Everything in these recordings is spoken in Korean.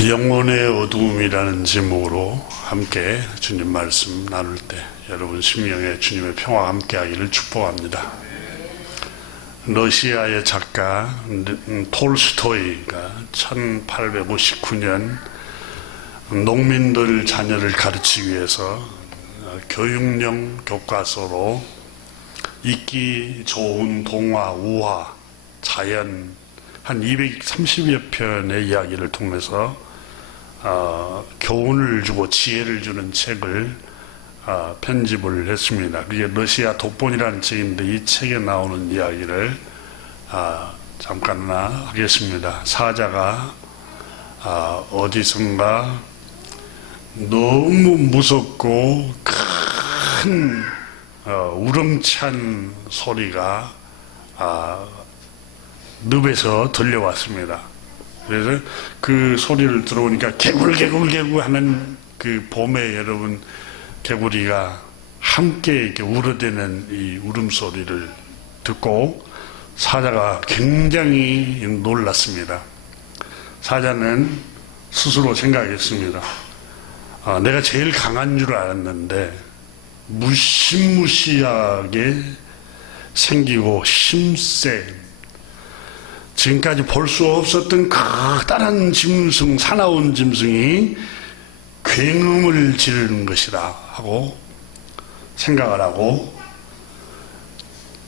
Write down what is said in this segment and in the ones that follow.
영혼의 어두움이라는 제목으로 함께 주님 말씀 나눌 때 여러분 심령에 주님의 평화가 함께하기를 축복합니다. 러시아의 작가 톨스토이가 1859년 농민들 자녀를 가르치기 위해서 교육용 교과서로 읽기 좋은 동화, 우화, 자연 한 230여 편의 이야기를 통해서 교훈을 주고 지혜를 주는 책을 편집을 했습니다. 그게 러시아 독본이라는 책인데 이 책에 나오는 이야기를 잠깐만 하겠습니다. 사자가 어디선가 너무 무섭고 큰 우렁찬 소리가 늪에서 들려왔습니다. 그래서 그 소리를 들어오니까 개굴개굴개굴 하는 그 봄에 여러분 개구리가 함께 이렇게 울어대는 이 울음소리를 듣고 사자가 굉장히 놀랐습니다. 사자는 스스로 생각했습니다. 내가 제일 강한 줄 알았는데 무시무시하게 생기고 힘센 지금까지 볼 수 없었던 커다란 짐승, 사나운 짐승이 굉음을 지르는 것이다 하고 생각을 하고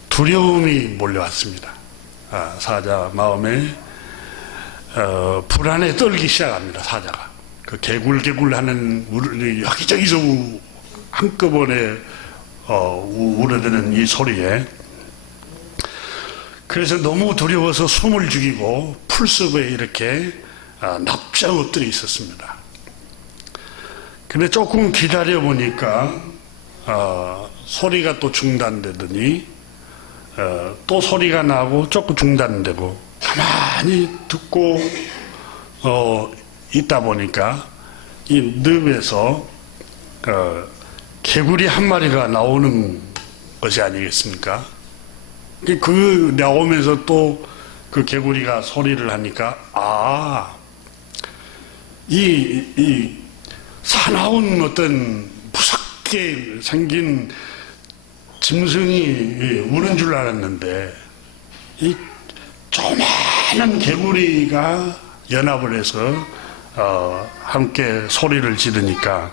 두려움이 몰려왔습니다. 사자 마음에 불안에 떨기 시작합니다. 사자가 그 개굴개굴하는 여기저기서 한꺼번에 울어대는 이 소리에 그래서 너무 두려워서 숨을 죽이고 풀숲에 이렇게 납작 엎드려 있었습니다. 근데 조금 기다려 보니까 소리가 또 중단되더니 또 소리가 나고 조금 중단되고 가만히 듣고 있다 보니까 이 늪에서 개구리 한 마리가 나오는 것이 아니겠습니까? 그 나오면서 또 그 개구리가 소리를 하니까 이 사나운 어떤 무섭게 생긴 짐승이 우는 줄 알았는데 이 조그마한 개구리가 연합을 해서 함께 소리를 지르니까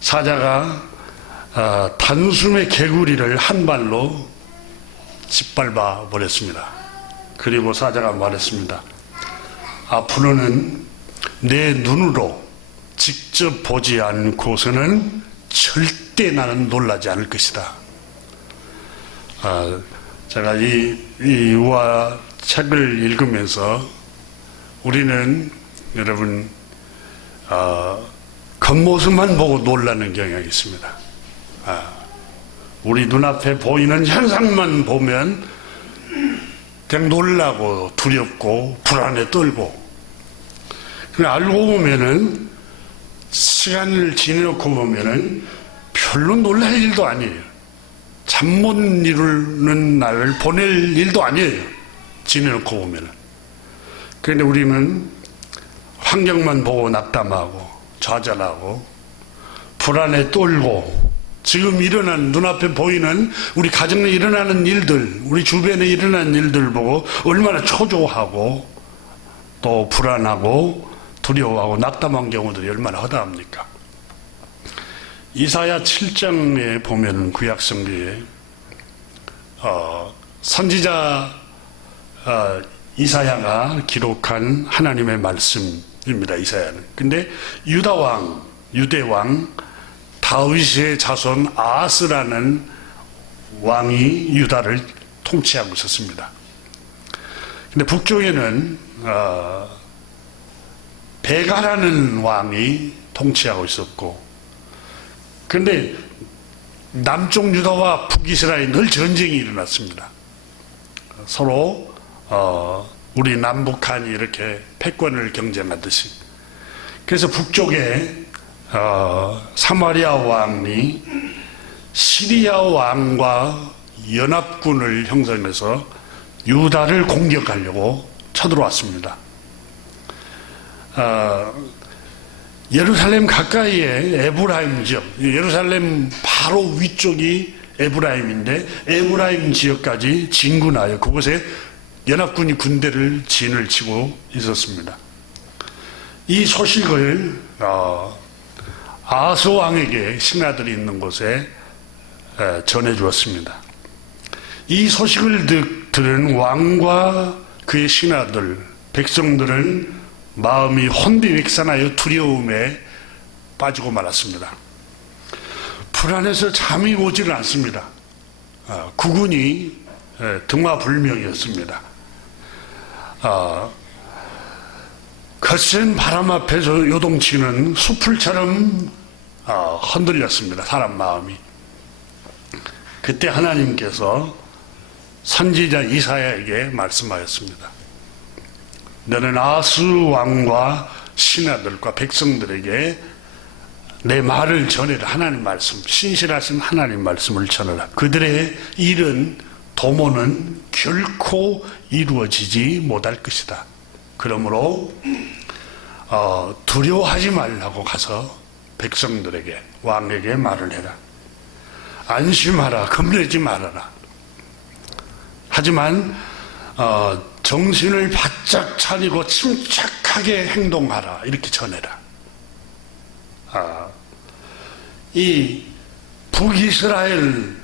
사자가 단숨에 개구리를 한 발로 짓밟아 버렸습니다. 그리고 사자가 말했습니다. 앞으로는 내 눈으로 직접 보지 않고서는 절대 나는 놀라지 않을 것이다. 제가 이 우화 책을 읽으면서 우리는 여러분 겉모습만 보고 놀라는 경향이 있습니다. 우리 눈앞에 보이는 현상만 보면 그냥 놀라고 두렵고 불안에 떨고 알고 보면은 시간을 지내놓고 보면은 별로 놀랄 일도 아니에요. 잠 못 이루는 날을 보낼 일도 아니에요. 지내놓고 보면은. 그런데 우리는 환경만 보고 낙담하고 좌절하고 불안에 떨고 지금 일어난 눈앞에 보이는 우리 가정에 일어나는 일들, 우리 주변에 일어나는 일들 보고 얼마나 초조하고 또 불안하고 두려워하고 낙담한 경우들이 얼마나 허다합니까? 이사야 7장에 보면 구약성경에 선지자 이사야가 기록한 하나님의 말씀입니다. 이사야는. 근데 유대왕 다윗의 자손 아하스라는 왕이 유다를 통치하고 있었습니다. 근데 북쪽에는 베가라는 왕이 통치하고 있었고, 근데 남쪽 유다와 북이스라엘에 늘 전쟁이 일어났습니다. 서로 우리 남북한이 이렇게 패권을 경쟁하듯이. 그래서 북쪽에 사마리아 왕이 시리아 왕과 연합군을 형성해서 유다를 공격하려고 쳐들어왔습니다. 예루살렘 가까이에 에브라임 지역, 예루살렘 바로 위쪽이 에브라임인데 에브라임 지역까지 진군하여 그곳에 연합군이 군대를 진을 치고 있었습니다. 이 소식을 아하스 왕에게 신하들이 있는 곳에 전해 주었습니다. 이 소식을 들은 왕과 그의 신하들, 백성들은 마음이 혼비백산하여 두려움에 빠지고 말았습니다. 불안해서 잠이 오지를 않습니다. 국군이 등화불명이었습니다. 거센 바람 앞에서 요동치는 수풀처럼 흔들렸습니다. 사람 마음이. 그때 하나님께서 선지자 이사야에게 말씀하였습니다. 너는 아하스 왕과 신하들과 백성들에게 내 말을 전해라. 하나님 말씀, 신실하신 하나님 말씀을 전해라. 그들의 일은 도모는 결코 이루어지지 못할 것이다. 그러므로 두려워하지 말라고 가서 백성들에게, 왕에게 말을 해라. 안심하라. 겁내지 말아라. 하지만 정신을 바짝 차리고 침착하게 행동하라. 이렇게 전해라. 이 북이스라엘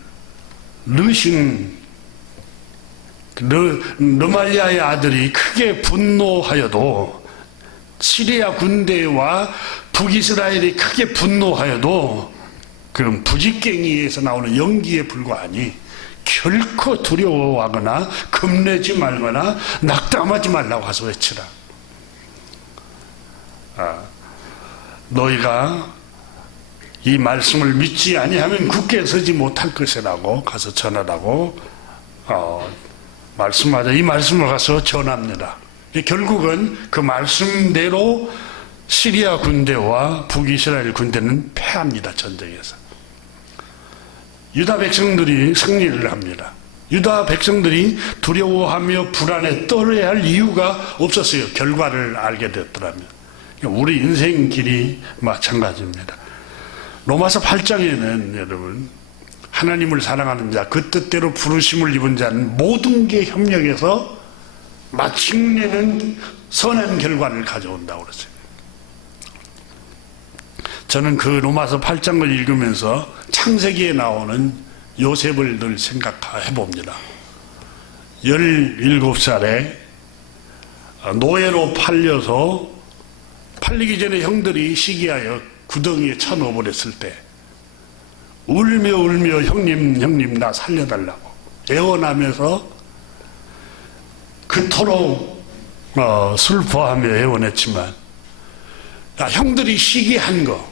르말리아의 아들이 크게 분노하여도, 시리아 군대와 북이스라엘이 크게 분노하여도 그 부지깽이에서 나오는 연기에 불과하니 결코 두려워하거나 겁내지 말거나 낙담하지 말라고 가서 외치라. 너희가 이 말씀을 믿지 아니하면 굳게 서지 못할 것이라고 가서 전하라고 말씀하자. 이 말씀을 가서 전합니다. 결국은 그 말씀대로 시리아 군대와 북이스라엘 군대는 패합니다. 전쟁에서. 유다 백성들이 승리를 합니다. 유다 백성들이 두려워하며 불안에 떨어야 할 이유가 없었어요. 결과를 알게 되었더라면. 우리 인생 길이 마찬가지입니다. 로마서 8장에는 여러분, 하나님을 사랑하는 자, 그 뜻대로 부르심을 입은 자는 모든 게 협력해서 마침내는 선한 결과를 가져온다고 그랬어요. 저는 그 로마서 8장을 읽으면서 창세기에 나오는 요셉을 늘 생각해 봅니다. 17살에 노예로 팔리기 전에 형들이 시기하여 구덩이에 쳐넣어버렸을 때 울며 형님 나 살려달라고 애원하면서 그토록 슬퍼하며 애원했지만 형들이 시기한 거,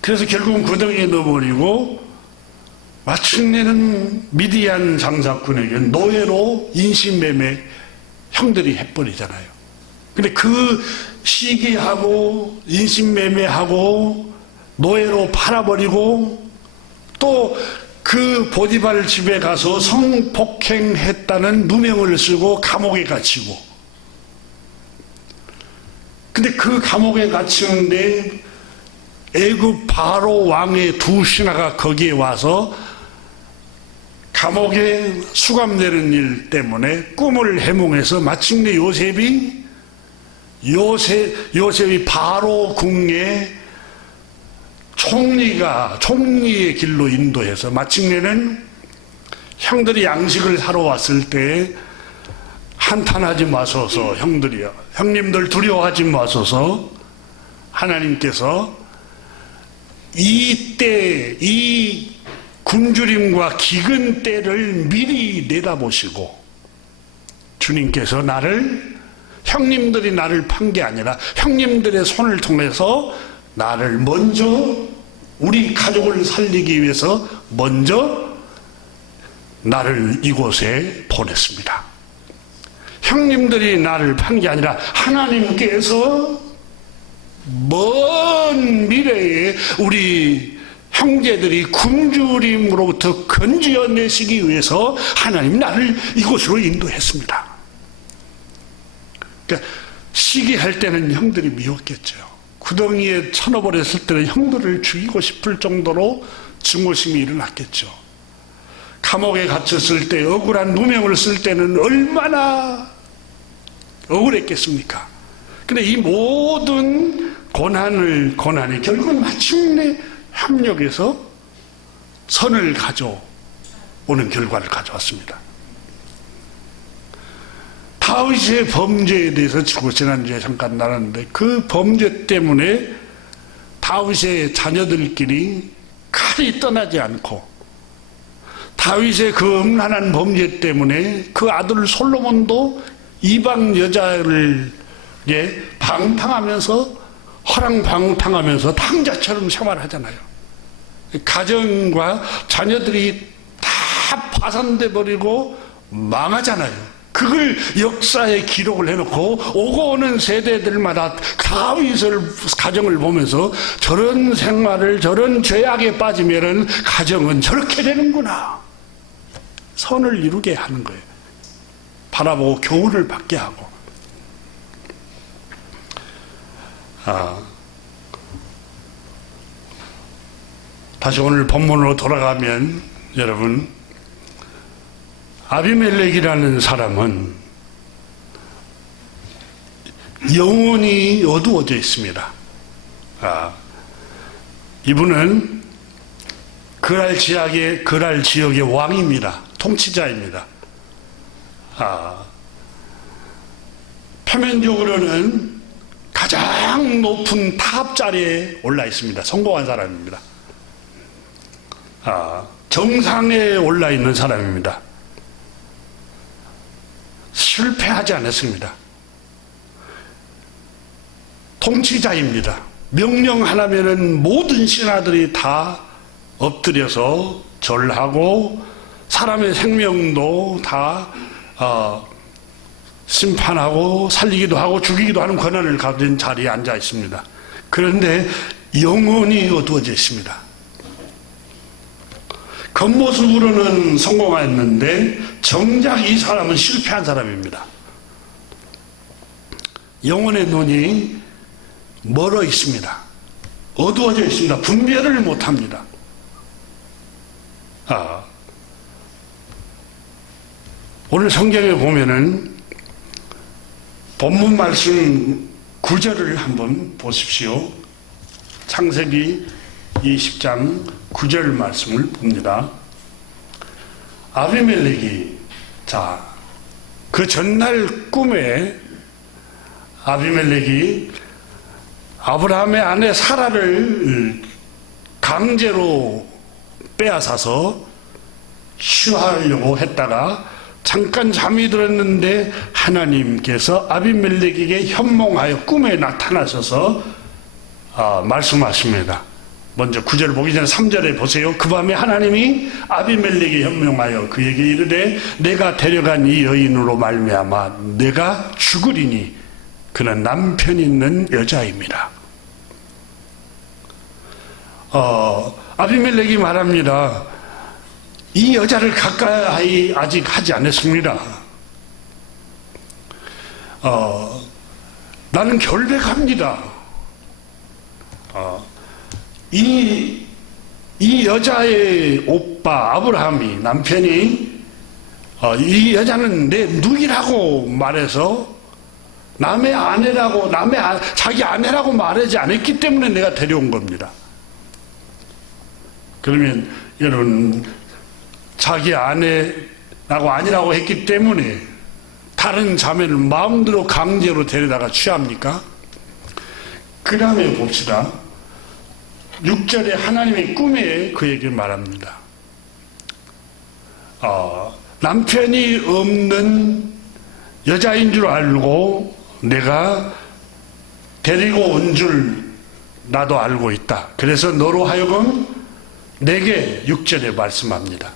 그래서 결국은 구덩이에 넣어버리고 마침내는 미디안 장사꾼에게 노예로 인신매매 형들이 해버리잖아요. 근데 그 시기하고 인신매매하고 노예로 팔아버리고 또 그 보디발 집에 가서 성폭행했다는 누명을 쓰고 감옥에 갇히고, 근데 그 감옥에 갇히는데 애굽 바로 왕의 두 신하가 거기에 와서 감옥에 수감되는 일 때문에 꿈을 해몽해서 마침내 요셉이 바로 궁의 총리의 길로 인도해서 마침내는 형들이 양식을 사러 왔을 때 한탄하지 마소서, 형님들 두려워하지 마소서, 하나님께서 이 굶주림과 기근 때를 미리 내다보시고 주님께서 형님들이 나를 판 게 아니라 형님들의 손을 통해서 나를 먼저, 우리 가족을 살리기 위해서 먼저 나를 이곳에 보냈습니다. 형님들이 나를 판 게 아니라 하나님께서 먼 미래에 우리 형제들이 굶주림으로부터 건져내시기 위해서 하나님 나를 이곳으로 인도했습니다. 그러니까 시기할 때는 형들이 미웠겠죠. 구덩이에 쳐넣어버렸을 때는 형들을 죽이고 싶을 정도로 증오심이 일어났겠죠. 감옥에 갇혔을 때 억울한 누명을 쓸 때는 얼마나 억울했겠습니까? 근데 이 모든 고난이 결국은 마침내 합력해서 선을 가져오는 결과를 가져왔습니다. 다윗의 범죄에 대해서 지난주에 잠깐 나눴는데, 그 범죄 때문에 다윗의 자녀들끼리 칼이 떠나지 않고, 다윗의 그 음란한 범죄 때문에 그 아들 솔로몬도 이방 여자를 방탕하면서, 허랑방탕하면서 탕자처럼 생활하잖아요. 가정과 자녀들이 다 파산돼 버리고 망하잖아요. 그걸 역사에 기록을 해놓고 오고 오는 세대들마다 다윗의 가정을 보면서 저런 생활을, 저런 죄악에 빠지면은 가정은 저렇게 되는구나, 선을 이루게 하는 거예요. 바라보고 교훈을 받게 하고. 다시 오늘 본문으로 돌아가면, 여러분, 아비멜렉이라는 사람은 영혼이 어두워져 있습니다. 이분은 그랄 지역의 왕입니다. 통치자입니다. 표면적으로는 가장 높은 탑 자리에 올라 있습니다. 성공한 사람입니다. 정상에 올라 있는 사람입니다. 실패하지 않았습니다. 통치자입니다. 명령 하나면은 모든 신하들이 다 엎드려서 절하고 사람의 생명도 다 심판하고 살리기도 하고 죽이기도 하는 권한을 가진 자리에 앉아 있습니다. 그런데 영혼이 어두워져 있습니다. 겉모습으로는 성공했는데 정작 이 사람은 실패한 사람입니다. 영혼의 눈이 멀어 있습니다. 어두워져 있습니다. 분별을 못합니다. 오늘 성경에 보면은 본문 말씀 9절을 한번 보십시오. 창세기 20장 9절 말씀을 봅니다. 아비멜렉이, 그 전날 꿈에 아비멜렉이 아브라함의 아내 사라를 강제로 빼앗아서 취하려고 했다가 잠깐 잠이 들었는데 하나님께서 아비멜렉에게 현몽하여 꿈에 나타나셔서 말씀하십니다. 먼저 9절 보기 전에 3절에 보세요. 그 밤에 하나님이 아비멜렉에 현명하여 그에게 이르되 내가 데려간 이 여인으로 말미암아 내가 죽으리니 그는 남편 있는 여자입니다. 아비멜렉이 말합니다. 이 여자를 가까이 아직 하지 않았습니다. 나는 결백합니다. 이 여자의 오빠 아브라함이, 남편이 이 여자는 내 누이라고 말해서 남의 아내라고, 자기 아내라고 말하지 않았기 때문에 내가 데려온 겁니다. 그러면 여러분, 자기 아내라고 아니라고 했기 때문에 다른 자매를 마음대로 강제로 데려다가 취합니까? 그 다음에 봅시다. 6절에 하나님의 꿈에 그에게 말합니다. 남편이 없는 여자인 줄 알고 내가 데리고 온 줄 나도 알고 있다. 그래서 너로 하여금 내게 6절에 말씀합니다.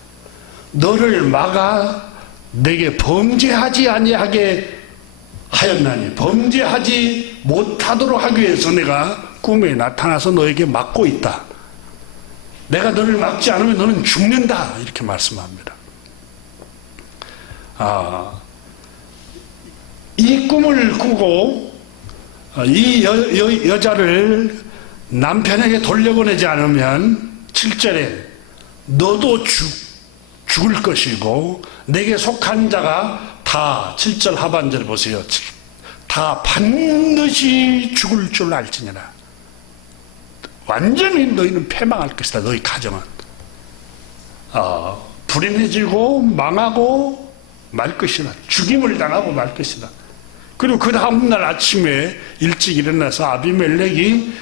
너를 막아 내게 범죄하지 아니하게 하였나니, 범죄하지 못하도록 하기 위해서 내가 꿈에 나타나서 너에게 막고 있다. 내가 너를 막지 않으면 너는 죽는다. 이렇게 말씀합니다. 이 꿈을 꾸고 이 여자를 남편에게 돌려보내지 않으면 7절에 너도 죽을 것이고 내게 속한 자가 다 7절 하반절 보세요. 다 반드시 죽을 줄 알지니라. 완전히 너희는 패망할 것이다. 너희 가정은 불행해지고 망하고 말 것이다. 죽임을 당하고 말 것이다. 그리고 그 다음날 아침에 일찍 일어나서 아비멜렉이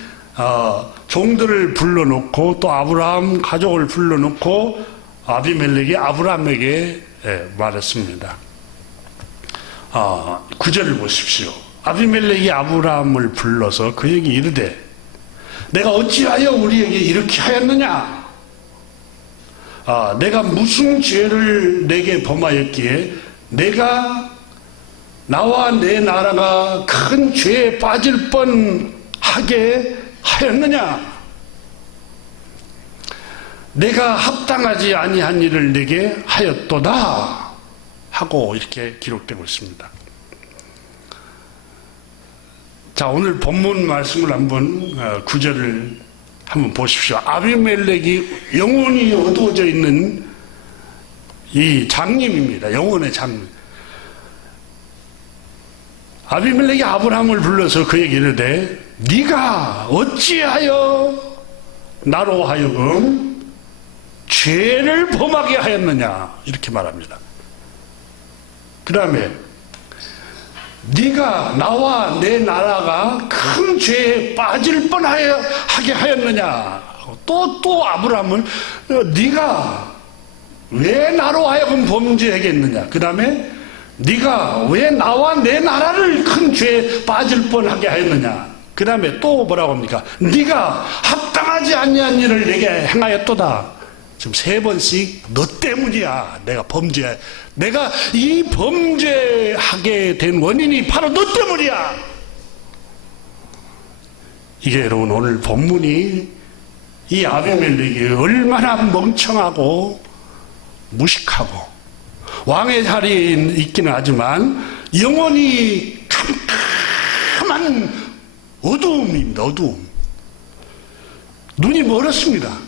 종들을 불러놓고 또 아브라함 가족을 불러놓고 아비멜렉이 아브라함에게 말했습니다. 9절을 보십시오. 아비멜렉이 아브라함을 불러서 그에게 이르되 내가 어찌하여 우리에게 이렇게 하였느냐? 내가 무슨 죄를 내게 범하였기에 내가 나와 내 나라가 큰 죄에 빠질 뻔하게 하였느냐? 내가 합당하지 아니한 일을 내게 하였도다 하고 이렇게 기록되고 있습니다. 자, 오늘 본문 말씀을 한번 9절을 한번 보십시오. 아비멜렉이 영혼이 어두워져 있는 이 장님입니다. 영혼의 장님. 아비멜렉이 아브라함을 불러서 그에게 이르되 네가 어찌하여 나로 하여금 죄를 범하게 하였느냐 이렇게 말합니다. 그 다음에 네가 나와 내 나라가 큰 죄에 빠질 뻔하게 하였느냐. 또 아브라함은 네가 왜 나로 하여금 범죄하겠느냐. 그 다음에 네가 왜 나와 내 나라를 큰 죄에 빠질 뻔하게 하였느냐. 그 다음에 또 뭐라고 합니까? 네가 합당하지 아니한 일을 내게 행하였도다. 지금 3번씩 너 때문이야. 내가 이 범죄하게 된 원인이 바로 너 때문이야. 이게 여러분 오늘 본문이 이 아비멜렉이 얼마나 멍청하고 무식하고 왕의 자리에 있기는 하지만 영원히 캄캄한 어두움입니다. 어두움. 눈이 멀었습니다.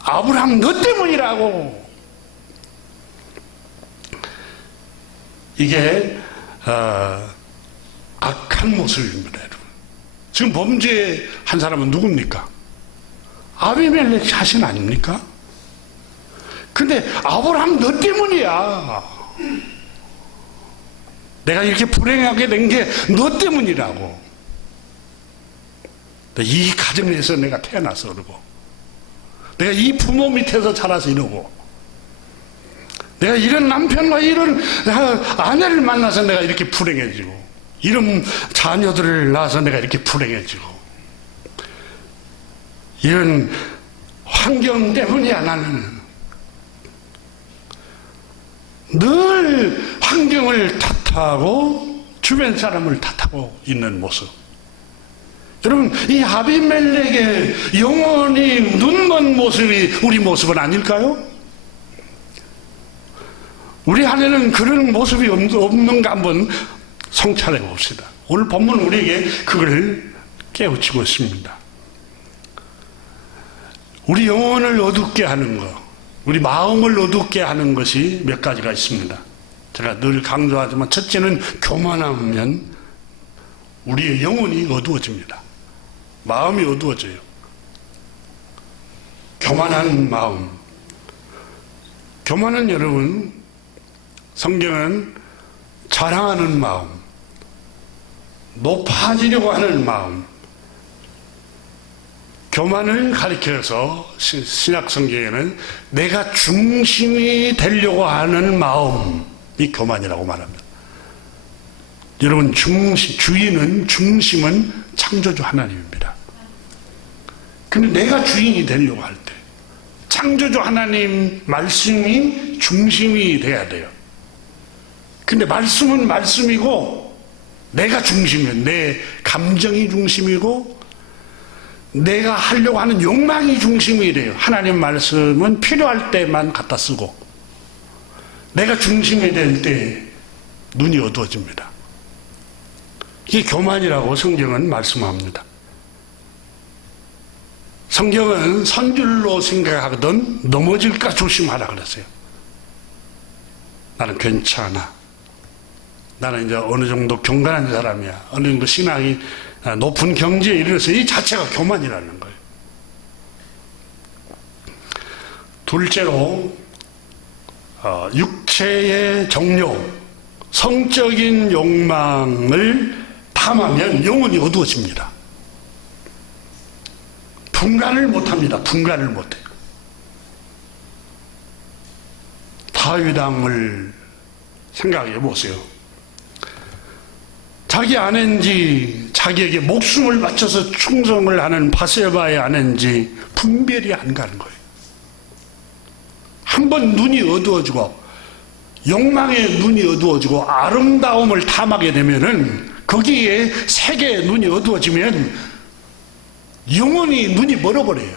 아브라함 너 때문이라고. 이게 악한 모습입니다. 여러분. 지금 범죄한 사람은 누굽니까? 아비멜렉 자신 아닙니까? 근데 아브라함 너 때문이야. 내가 이렇게 불행하게 된 게 너 때문이라고. 이 가정에서 내가 태어나서 그러고 내가 이 부모 밑에서 자라서 이러고 내가 이런 남편과 이런 아내를 만나서 내가 이렇게 불행해지고 이런 자녀들을 낳아서 내가 이렇게 불행해지고 이런 환경 때문이야. 나는 늘 환경을 탓하고 주변 사람을 탓하고 있는 모습. 여러분, 이 아비멜렉의 영원히 눈먼 모습이 우리 모습은 아닐까요? 우리 안에는 그런 모습이 없는가 한번 성찰해 봅시다. 오늘 본문 우리에게 그걸 깨우치고 있습니다. 우리 영혼을 어둡게 하는 것, 우리 마음을 어둡게 하는 것이 몇 가지가 있습니다. 제가 늘 강조하지만 첫째는 교만하면 우리의 영혼이 어두워집니다. 마음이 어두워져요. 교만한 마음. 교만은 여러분, 성경은 자랑하는 마음, 높아지려고 하는 마음, 교만을 가리켜서 신약 성경에는 내가 중심이 되려고 하는 마음이 교만이라고 말합니다. 여러분, 중심은 창조주 하나님입니다. 근데 내가 주인이 되려고 할 때 창조주 하나님 말씀이 중심이 돼야 돼요. 근데 말씀은 말씀이고 내가 중심이에요. 내 감정이 중심이고 내가 하려고 하는 욕망이 중심이래요. 하나님 말씀은 필요할 때만 갖다 쓰고 내가 중심이 될 때 눈이 어두워집니다. 이게 교만이라고 성경은 말씀합니다. 성경은 선줄로 생각하거든 넘어질까 조심하라 그랬어요. 나는 괜찮아. 나는 이제 어느 정도 경건한 사람이야. 어느 정도 신앙이 높은 경지에 이르러서 이 자체가 교만이라는 거예요. 둘째로 육체의 정욕, 성적인 욕망을 탐하면 영혼이 어두워집니다. 분간을 못합니다. 분간을 못해요. 다윗 왕을 생각해 보세요. 자기 아내인지 자기에게 목숨을 바쳐서 충성을 하는 바세바의 아내인지 분별이 안 가는 거예요. 한번 눈이 어두워지고 욕망의 눈이 어두워지고 아름다움을 탐하게 되면은 거기에 색의 눈이 어두워지면 영혼이 눈이 멀어버려요.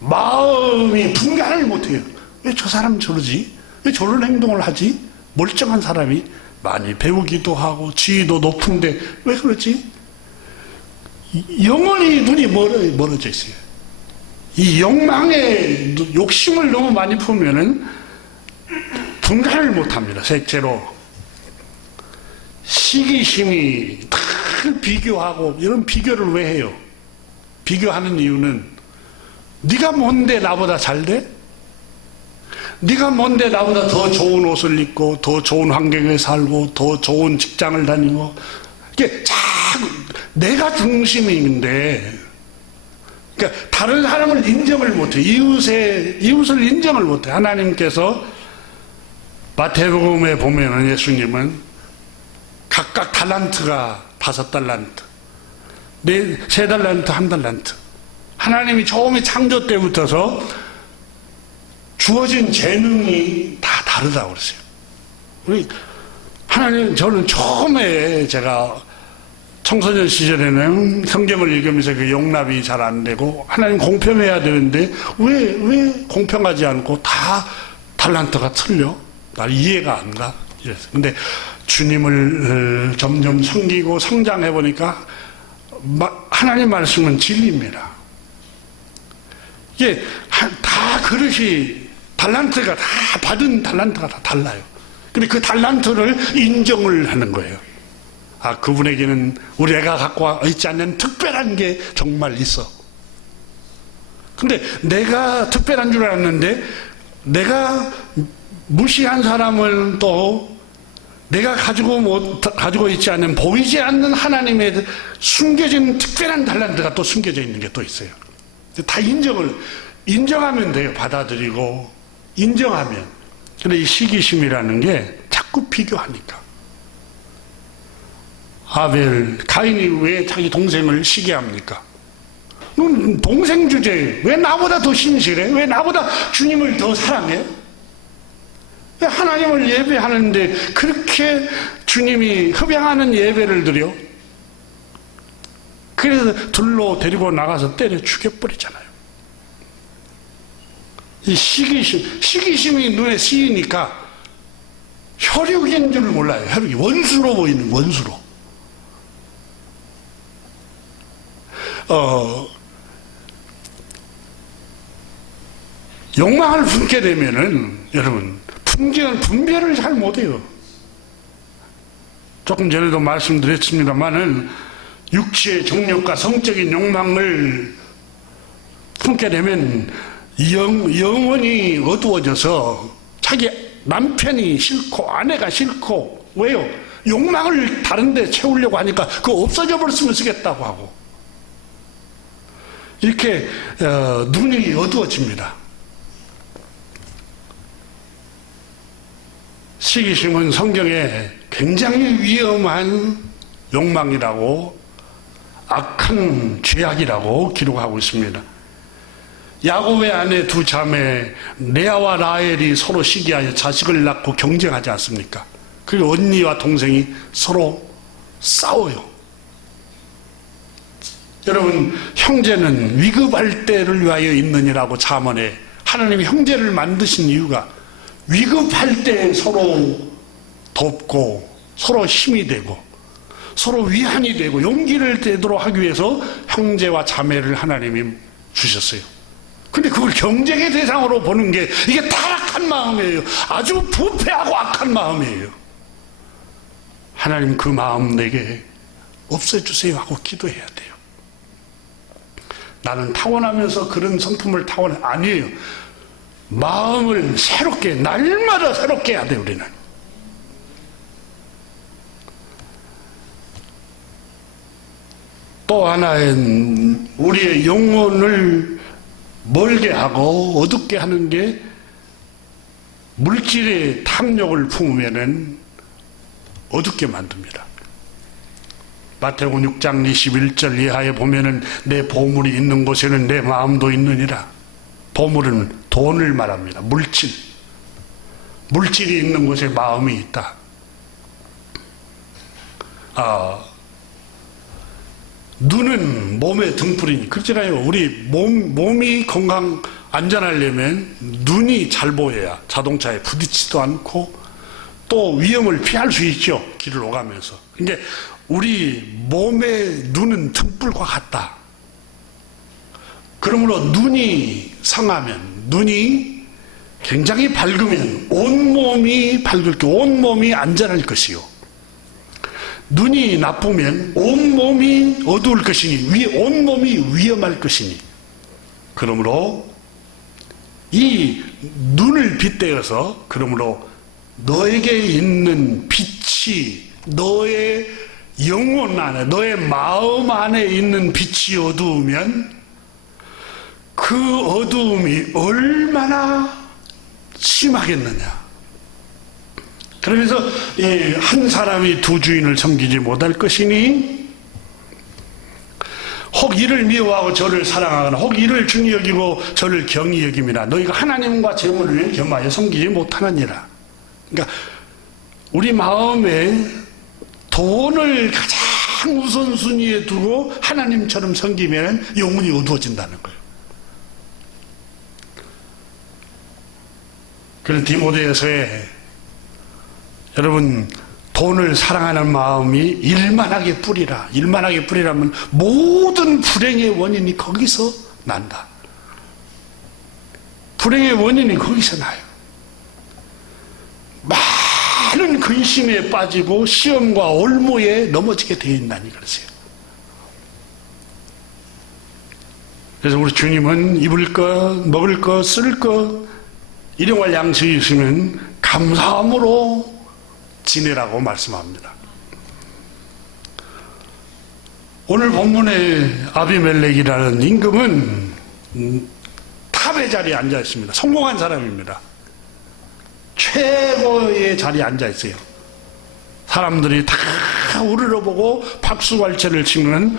마음이 분간을 못해요. 왜 저 사람 저러지? 왜 저런 행동을 하지? 멀쩡한 사람이 많이 배우기도 하고 지위도 높은데 왜 그러지? 영혼이 눈이 멀어져 있어요. 이 욕망의 욕심을 너무 많이 품으면은 분간을 못합니다. 셋째로 시기심이 늘 비교하고 이런 비교를 왜 해요? 비교하는 이유는 네가 뭔데 나보다 잘 돼? 네가 뭔데 나보다 더 좋은 옷을 입고 더 좋은 환경에 살고 더 좋은 직장을 다니고 이게 자꾸 내가 중심인데 그러니까 다른 사람을 인정을 못해. 이웃을 인정을 못해. 하나님께서 마태복음에 보면은 예수님은 각각 달란트가 5달란트, 3달란트, 1달란트. 하나님이 처음에 창조 때부터서 주어진 재능이 다 다르다고 그랬어요. 우리 하나님, 저는 처음에 제가 청소년 시절에는 성경을 읽으면서 그 용납이 잘 안 되고 하나님 공평해야 되는데 왜 공평하지 않고 다 달란트가 틀려? 날 이해가 안 가. 이랬어요. 근데 주님을 점점 섬기고 성장해 보니까 하나님 말씀은 진리입니다. 이게 다 그릇이 달란트가 다 받은 달란트가 다 달라요. 근데 그 달란트를 인정을 하는 거예요. 아, 그분에게는 우리 애가 갖고 있지 않는 특별한 게 정말 있어. 근데 내가 특별한 줄 알았는데 내가 무시한 사람을 또 내가 가지고 있지 않는 보이지 않는 하나님의 숨겨진 특별한 달란트가 또 숨겨져 있는 게 또 있어요. 다 인정하면 돼요. 받아들이고 인정하면. 근데 이 시기심이라는 게 자꾸 비교하니까. 가인이 왜 자기 동생을 시기합니까? 넌 동생 주제에 왜 나보다 더 신실해? 왜 나보다 주님을 더 사랑해? 왜 하나님을 예배하는데 그렇게 주님이 흡양하는 예배를 드려? 그래서 둘로 데리고 나가서 때려 죽여버리잖아요. 이 시기심이 눈에 씌이니까 혈육인 줄 몰라요. 혈육이 원수로 보이는 원수로. 욕망을 품게 되면은 여러분 분별을 잘 못해요. 조금 전에도 말씀드렸습니다만은 육체의 정욕과 성적인 욕망을 품게 되면 영혼이 어두워져서 자기 남편이 싫고 아내가 싫고 왜요? 욕망을 다른 데 채우려고 하니까 그거 없어져 버렸으면 쓰겠다고 하고 이렇게 눈이 어두워집니다. 시기심은 성경에 굉장히 위험한 욕망이라고 악한 죄악이라고 기록하고 있습니다. 야곱의 아내 두 자매 레아와 라헬이 서로 시기하여 자식을 낳고 경쟁하지 않습니까? 그리고 언니와 동생이 서로 싸워요. 여러분, 형제는 위급할 때를 위하여 있느니라고 잠언에 하나님이 형제를 만드신 이유가 위급할 때 서로 돕고 서로 힘이 되고 서로 위안이 되고 용기를 내도록 하기 위해서 형제와 자매를 하나님이 주셨어요. 근데 그걸 경쟁의 대상으로 보는 게 이게 타락한 마음이에요. 아주 부패하고 악한 마음이에요. 하나님 그 마음 내게 없애주세요 하고 기도해야 돼요. 나는 타고나면서 그런 성품을 아니에요. 마음을 새롭게 날마다 새롭게 해야 돼요. 우리는 또 하나의 우리의 영혼을 멀게 하고 어둡게 하는 게 물질의 탐욕을 품으면은 어둡게 만듭니다. 마태복음 6장 21절 이하에 보면은 내 보물이 있는 곳에는 내 마음도 있느니라. 보물은 돈을 말합니다. 물질이 있는 곳에 마음이 있다. 눈은 몸의 등불이니 그렇잖아요. 우리 몸이 건강 안전하려면 눈이 잘 보여야 자동차에 부딪히지도 않고 또 위험을 피할 수 있죠. 길을 오가면서. 근데 우리 몸의 눈은 등불과 같다. 그러므로 눈이 상하면, 눈이 굉장히 밝으면 온몸이 밝을 게 온몸이 안전할 것이요. 눈이 나쁘면 온몸이 어두울 것이니 온몸이 위험할 것이니. 그러므로 이 눈을 빗대어서 그러므로 너에게 있는 빛이 너의 영혼 안에 너의 마음 안에 있는 빛이 어두우면 그 어두움이 얼마나 심하겠느냐. 그러면서 한 사람이 두 주인을 섬기지 못할 것이니 혹 이를 미워하고 저를 사랑하거나 혹 이를 중히 여기고 저를 경히 여김이나 너희가 하나님과 재물을 겸하여 섬기지 못하느니라. 그러니까 우리 마음에 돈을 가장 우선순위에 두고 하나님처럼 섬기면 영혼이 어두워진다는 거예요. 그래서 디모데에서의 여러분 돈을 사랑하는 마음이 일만하게 뿌리라. 일만하게 뿌리라면 모든 불행의 원인이 거기서 난다. 불행의 원인이 거기서 나요. 많은 근심에 빠지고 시험과 올무에 넘어지게 되어 있나니 그러세요. 그래서 우리 주님은 입을 것, 먹을 것, 쓸 것, 일용할 양식이 있으면 감사함으로 지내라고 말씀합니다. 오늘 본문의 아비멜렉이라는 임금은 탑의 자리에 앉아 있습니다. 성공한 사람입니다. 최고의 자리에 앉아 있어요. 사람들이 다 우러러보고 박수갈채를 치는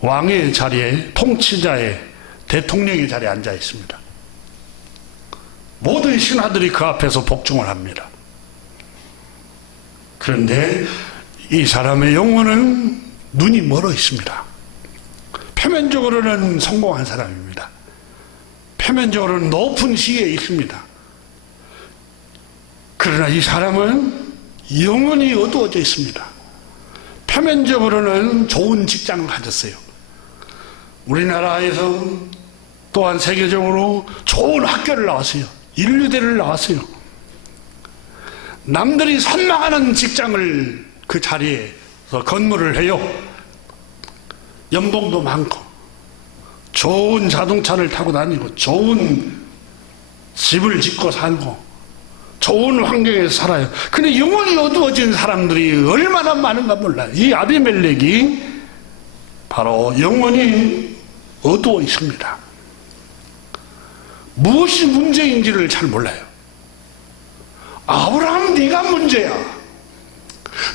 왕의 자리에, 통치자의, 대통령의 자리에 앉아 있습니다. 모든 신하들이 그 앞에서 복종을 합니다. 그런데 이 사람의 영혼은 눈이 멀어 있습니다. 표면적으로는 성공한 사람입니다. 표면적으로는 높은 시에 있습니다. 그러나 이 사람은 영혼이 어두워져 있습니다. 표면적으로는 좋은 직장을 가졌어요. 우리나라에서 또한 세계적으로 좋은 학교를 나왔어요. 인류대를 나왔어요. 남들이 선망하는 직장을 그 자리에서 근무를 해요. 연봉도 많고 좋은 자동차를 타고 다니고 좋은 집을 짓고 살고 좋은 환경에서 살아요. 근데 영혼이 어두워진 사람들이 얼마나 많은가 몰라요. 이 아비멜렉이 바로 영혼이 어두워 있습니다. 무엇이 문제인지를 잘 몰라요. 아브라함 네가 문제야.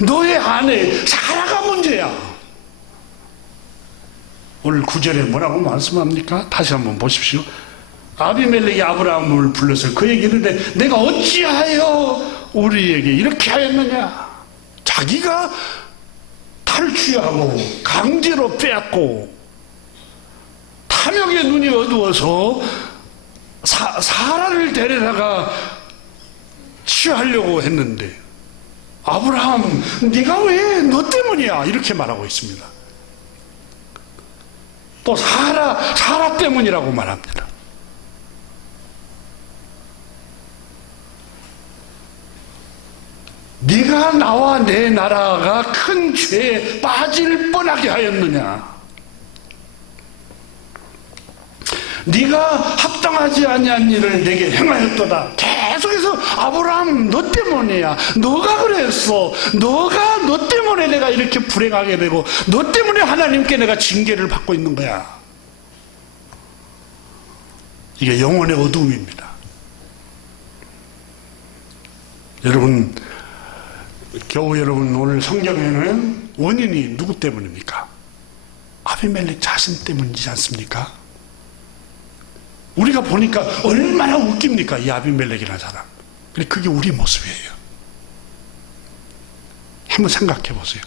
너의 아내 사라가 문제야. 오늘 9절에 뭐라고 말씀합니까? 다시 한번 보십시오. 아비멜렉이 아브라함을 불러서 그에게 이르되 내가 어찌하여 우리에게 이렇게 하였느냐. 자기가 탈취하고 강제로 빼앗고 탐욕의 눈이 어두워서 사라를 데려다가 취하려고 했는데 아브라함, 네가 왜 너 때문이야? 이렇게 말하고 있습니다. 또 사라 때문이라고 말합니다. 네가 나와 내 나라가 큰 죄에 빠질 뻔하게 하였느냐? 네가 합당하지 아니한 일을 내게 행하였도다. 계속해서 아브라함 너 때문이야. 너가 그랬어. 너 때문에 내가 이렇게 불행하게 되고 너 때문에 하나님께 내가 징계를 받고 있는 거야. 이게 영혼의 어두움입니다. 여러분, 교우 여러분, 오늘 성경에는 원인이 누구 때문입니까? 아비멜렉 자신 때문이지 않습니까? 우리가 보니까 얼마나 웃깁니까? 이 아비멜렉이라는 사람. 근데 그게 우리 모습이에요. 한번 생각해 보세요.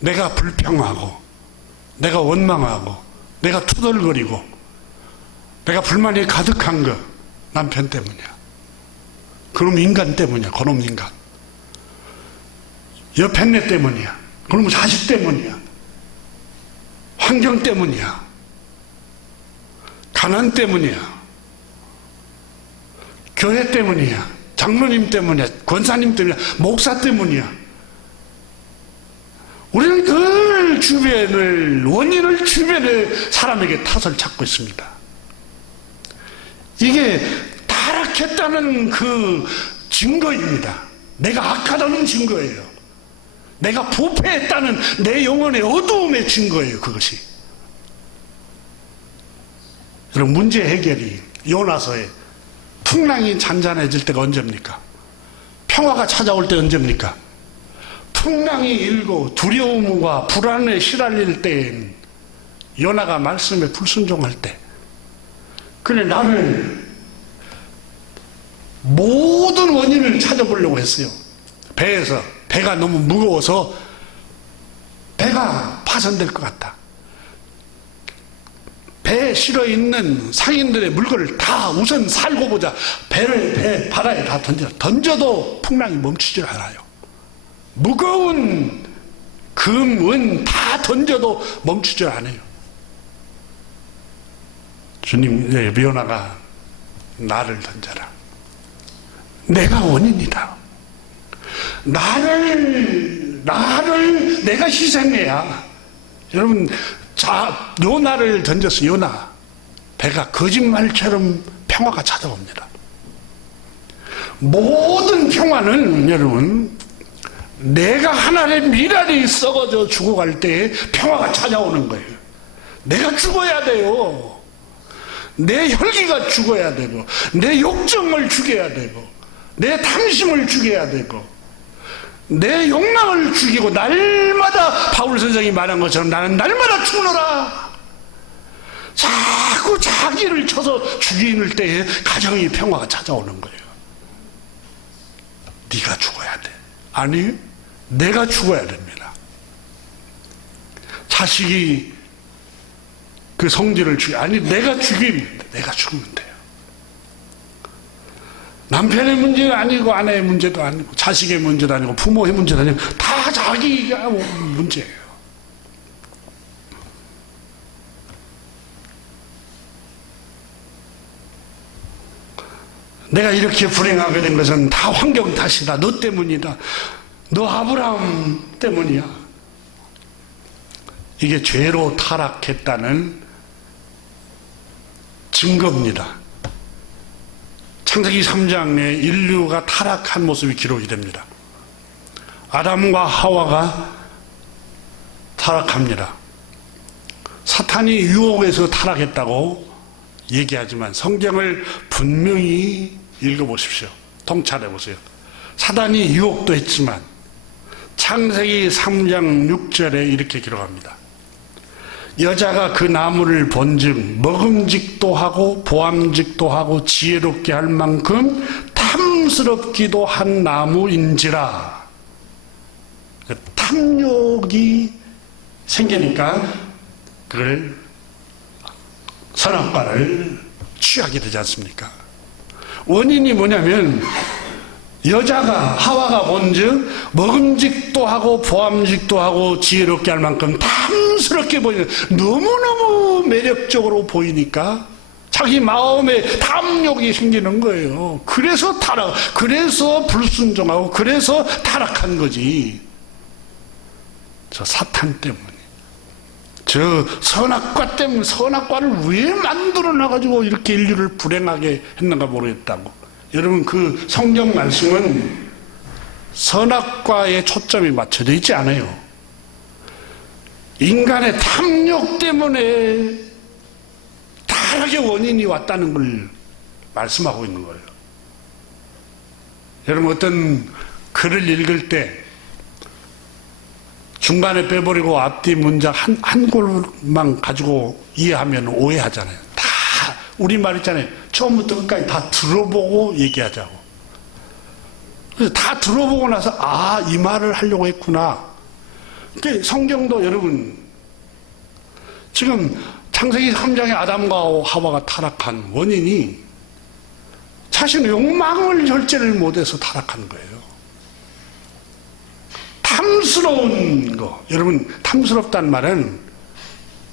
내가 불평하고, 내가 원망하고, 내가 투덜거리고, 내가 불만이 가득한 거 남편 때문이야. 그놈 인간 때문이야. 그놈 인간. 옆에 내 때문이야. 그놈 자식 때문이야. 환경 때문이야. 가난 때문이야. 교회 때문이야. 장로님 때문이야. 권사님 때문이야. 목사 때문이야. 우리는 늘 원인을 주변의 사람에게 탓을 찾고 있습니다. 이게 타락했다는 그 증거입니다. 내가 악하다는 증거예요. 내가 부패했다는 내 영혼의 어두움의 증거예요. 그것이. 여러분, 문제 해결이 요나서에 풍랑이 잔잔해질 때가 언제입니까? 평화가 찾아올 때 언제입니까? 풍랑이 일고 두려움과 불안에 시달릴 때엔 요나가 말씀에 불순종할 때. 그래, 나는 모든 원인을 찾아보려고 했어요. 배가 너무 무거워서 배가 파손될 것 같다. 배에 실어 있는 상인들의 물건을 다 우선 살고 보자. 배 바다에 다 던져도 풍랑이 멈추질 않아요. 무거운 금, 은 다 던져도 멈추질 않아요. 주님, 요나가 나를 던져라. 내가 원인이다. 나를 내가 희생해야. 여러분, 요나를 던졌어. 요나. 배가 거짓말처럼 평화가 찾아옵니다. 모든 평화는 여러분, 내가 하나의 미랄이 썩어져 죽어갈 때 평화가 찾아오는 거예요. 내가 죽어야 돼요. 내 혈기가 죽어야 되고, 내 욕정을 죽여야 되고, 내 탐심을 죽여야 되고, 내 욕망을 죽이고, 날마다 바울 선생이 말한 것처럼 나는 날마다 죽노라. 자꾸 자기를 쳐서 죽이는 때에 가정의 평화가 찾아오는 거예요. 네가 죽어야 돼. 아니, 내가 죽어야 됩니다. 자식이 그 성질을 아니, 내가 죽이면 돼. 내가 죽으면 돼요. 남편의 문제는 아니고, 아내의 문제도 아니고, 자식의 문제도 아니고, 부모의 문제도 아니고, 다 자기가 문제예요. 내가 이렇게 불행하게 된 것은 다 환경 탓이다. 너 때문이다. 너 아브라함 때문이야. 이게 죄로 타락했다는 증거입니다. 창세기 3장에 인류가 타락한 모습이 기록이 됩니다. 아담과 하와가 타락합니다. 사탄이 유혹에서 타락했다고 얘기하지만 성경을 분명히 읽어보십시오. 통찰해보세요. 사단이 유혹도 했지만 창세기 3장 6절에 이렇게 기록합니다. 여자가 그 나무를 본즉 먹음직도 하고 보암직도 하고 지혜롭게 할 만큼 탐스럽기도 한 나무인지라. 탐욕이 생기니까 그걸 선악과를 취하게 되지 않습니까? 원인이 뭐냐면 여자가 하와가 본즉 먹음직도 하고 보암직도 하고 지혜롭게 할 만큼 탐스럽게 보이는, 너무너무 매력적으로 보이니까 자기 마음에 탐욕이 생기는 거예요. 그래서 그래서 불순종하고 그래서 타락한 거지. 저 사탄 때문에, 저 선악과 때문에. 선악과를 왜 만들어놔가지고 이렇게 인류를 불행하게 했는가 모르겠다고. 여러분, 그 성경 말씀은 선악과에 초점이 맞춰져 있지 않아요. 인간의 탐욕 때문에 타락의 원인이 왔다는 걸 말씀하고 있는 거예요. 여러분, 어떤 글을 읽을 때 중간에 빼버리고 앞뒤 문장 한 골만 가지고 이해하면 오해하잖아요. 다 우리말 있잖아요. 처음부터 끝까지 다 들어보고 얘기하자고. 그래서 다 들어보고 나서 이 말을 하려고 했구나. 그러니까 성경도 여러분, 지금 창세기 3장에 아담과 하와가 타락한 원인이 자신의 욕망을 절제를 못해서 타락한 거예요. 탐스러운 거. 여러분, 탐스럽다는 말은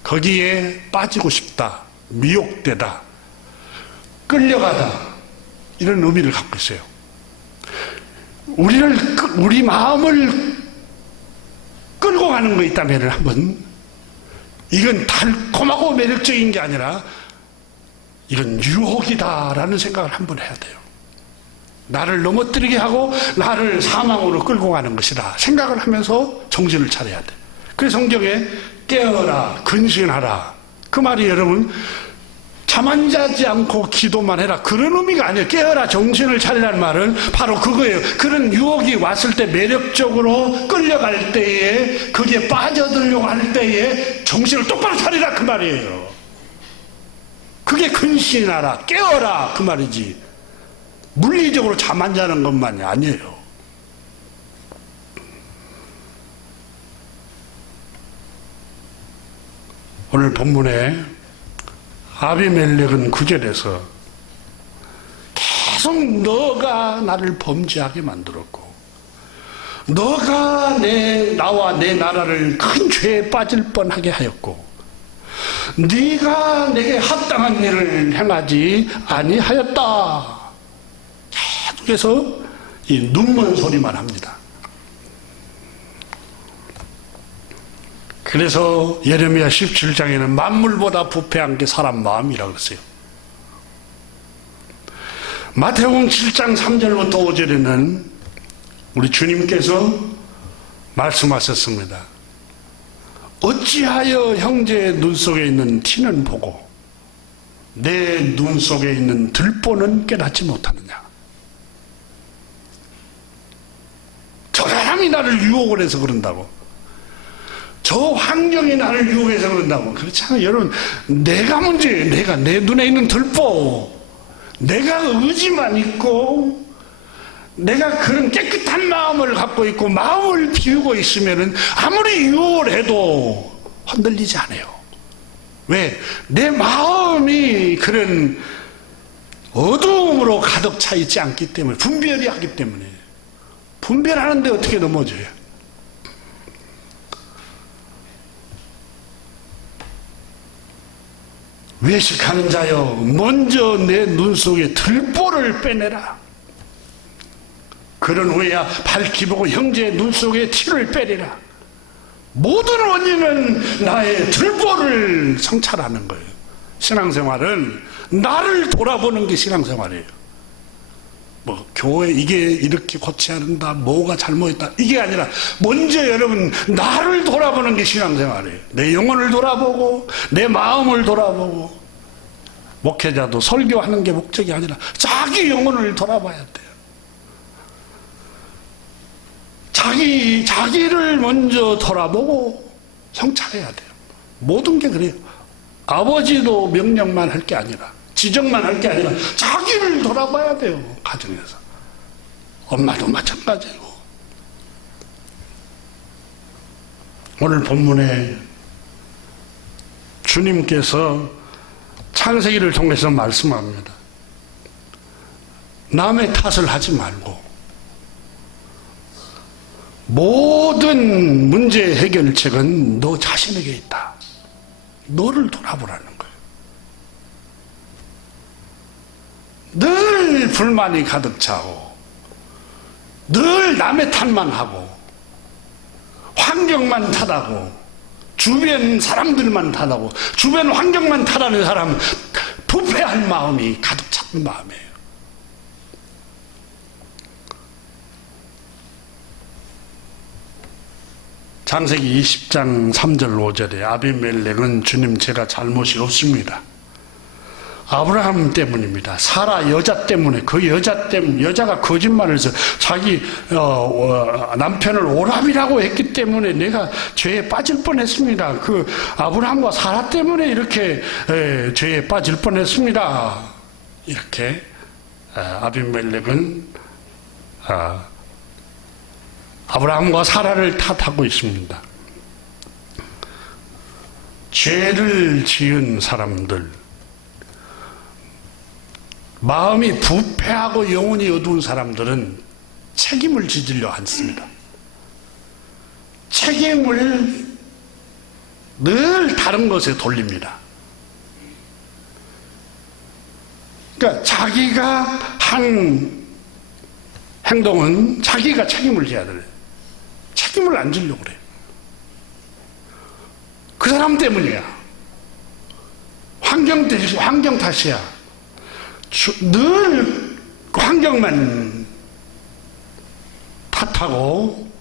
거기에 빠지고 싶다, 미혹되다, 끌려가다, 이런 의미를 갖고 있어요. 우리 마음을 끌고 가는 거 있다면 한번, 이건 달콤하고 매력적인 게 아니라 이건 유혹이다라는 생각을 한번 해야 돼요. 나를 넘어뜨리게 하고 나를 사망으로 끌고 가는 것이다 생각을 하면서 정신을 차려야 돼. 그래서 성경에 깨어라, 근신하라, 그 말이 여러분 잠 안 자지 않고 기도만 해라, 그런 의미가 아니에요. 깨어라, 정신을 차리라는 말은 바로 그거예요. 그런 유혹이 왔을 때, 매력적으로 끌려갈 때에, 거기에 빠져들려고 할 때에 정신을 똑바로 차리라, 그 말이에요. 그게 근신하라, 깨어라, 그 말이지. 물리적으로 잠 안 자는 것만이 아니에요. 오늘 본문에 아비멜렉은 9절에서 계속 너가 나를 범죄하게 만들었고, 너가 나와 내 나라를 큰 죄에 빠질 뻔하게 하였고, 네가 내게 합당한 일을 행하지 아니하였다. 계속해서 이 눈먼 소리만 합니다. 그래서 예레미야 17장에는 만물보다 부패한 게 사람 마음이라고 그랬어요. 마태복음 7장 3절부터 5절에는 우리 주님께서 말씀하셨습니다. 어찌하여 형제의 눈 속에 있는 티는 보고 내 눈 속에 있는 들보는 깨닫지 못하느냐. 저 사람이 나를 유혹을 해서 그런다고, 저 환경이 나를 유혹해서 그런다고. 그렇지 않아요. 여러분, 내가 문제예요. 내가, 내 눈에 있는 들보, 내가 의지만 있고 내가 그런 깨끗한 마음을 갖고 있고 마음을 비우고 있으면은 아무리 유혹을 해도 흔들리지 않아요. 왜? 내 마음이 그런 어두움으로 가득 차 있지 않기 때문에, 분별이 하기 때문에. 분별하는데 어떻게 넘어져요? 외식하는 자여, 먼저 내 눈 속에 들보를 빼내라. 그런 후에야 밝히 보고 형제의 눈 속에 티를 빼리라. 모든 원인은 나의 들보를 성찰하는 거예요. 신앙생활은 나를 돌아보는 게 신앙생활이에요. 뭐 교회 이게 이렇게 고쳐야 한다, 뭐가 잘못했다, 이게 아니라 먼저 여러분 나를 돌아보는 게 신앙생활이에요. 내 영혼을 돌아보고 내 마음을 돌아보고. 목회자도 설교하는 게 목적이 아니라 자기 영혼을 돌아봐야 돼요. 자기를 먼저 돌아보고 성찰해야 돼요. 모든 게 그래요. 아버지도 명령만 할 게 아니라, 지적만 할 게 아니라 자기를 돌아봐야 돼요. 가정에서. 엄마도 마찬가지고. 오늘 본문에 주님께서 창세기를 통해서 말씀합니다. 남의 탓을 하지 말고 모든 문제 해결책은 너 자신에게 있다. 너를 돌아보라는 거예요. 늘 불만이 가득 차고 늘 남의 탓만 하고 환경만 탓하고 주변 사람들만 탓하고 주변 환경만 탓하는 사람은 부패한 마음이 가득 찬 마음이에요. 창세기 20장 3절 5절에 아비멜렉은 주님 제가 잘못이 없습니다. 아브라함 때문입니다. 사라 여자 때문에 그 여자가 거짓말을 해서 자기 남편을 오랍이라고 했기 때문에 내가 죄에 빠질 뻔했습니다. 그 아브라함과 사라 때문에 이렇게 죄에 빠질 뻔했습니다. 이렇게 아비멜렉은 아브라함과 사라를 탓하고 있습니다. 죄를 지은 사람들, 마음이 부패하고 영혼이 어두운 사람들은 책임을 지으려 않습니다. 책임을 늘 다른 것에 돌립니다. 그러니까 자기가 한 행동은 자기가 책임을 져야 돼요. 책임을 안 지려고 그래요. 그 사람 때문이야. 환경 탓이야. 늘 환경만 탓하고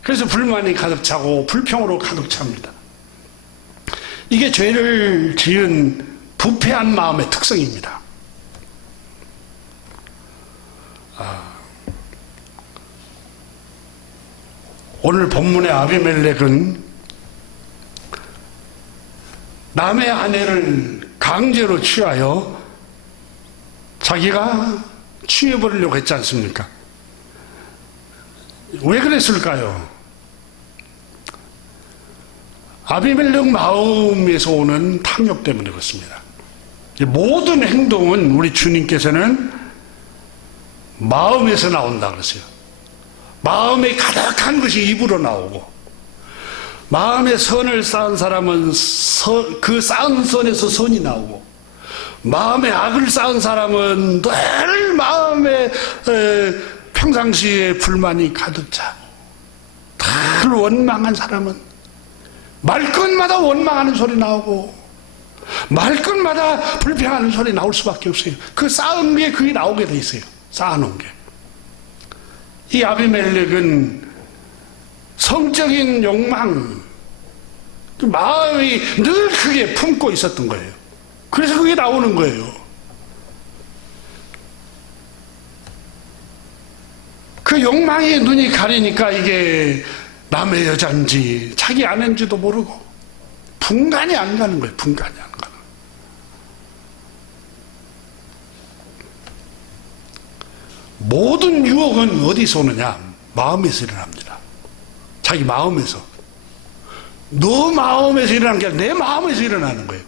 그래서 불만이 가득 차고 불평으로 가득 찹니다. 이게 죄를 지은 부패한 마음의 특성입니다. 오늘 본문의 아비멜렉은 남의 아내를 강제로 취하여 자기가 취해버리려고 했지 않습니까? 왜 그랬을까요? 아비멜렉 마음에서 오는 탐욕 때문에 그렇습니다. 모든 행동은 우리 주님께서는 마음에서 나온다 그랬어요. 마음에 가득한 것이 입으로 나오고, 마음에 선을 쌓은 사람은 그 쌓은 선에서 선이 나오고, 마음에 악을 쌓은 사람은 늘 마음에 평상시에 불만이 가득 차고, 늘 원망한 사람은 말끝마다 원망하는 소리 나오고 말끝마다 불평하는 소리 나올 수밖에 없어요. 그 쌓은 게 그게 나오게 돼 있어요. 쌓아놓은 게. 이 아비멜렉은 성적인 욕망, 마음이 늘 크게 품고 있었던 거예요. 그래서 그게 나오는 거예요. 그 욕망에 눈이 가리니까 이게 남의 여잔지 자기 아내인지도 모르고 분간이 안 가는 거예요. 분간이 안 가는 거예요. 모든 유혹은 어디서 오느냐? 마음에서 일어납니다. 자기 마음에서. 너 마음에서 일어나는 게 아니라 내 마음에서 일어나는 거예요.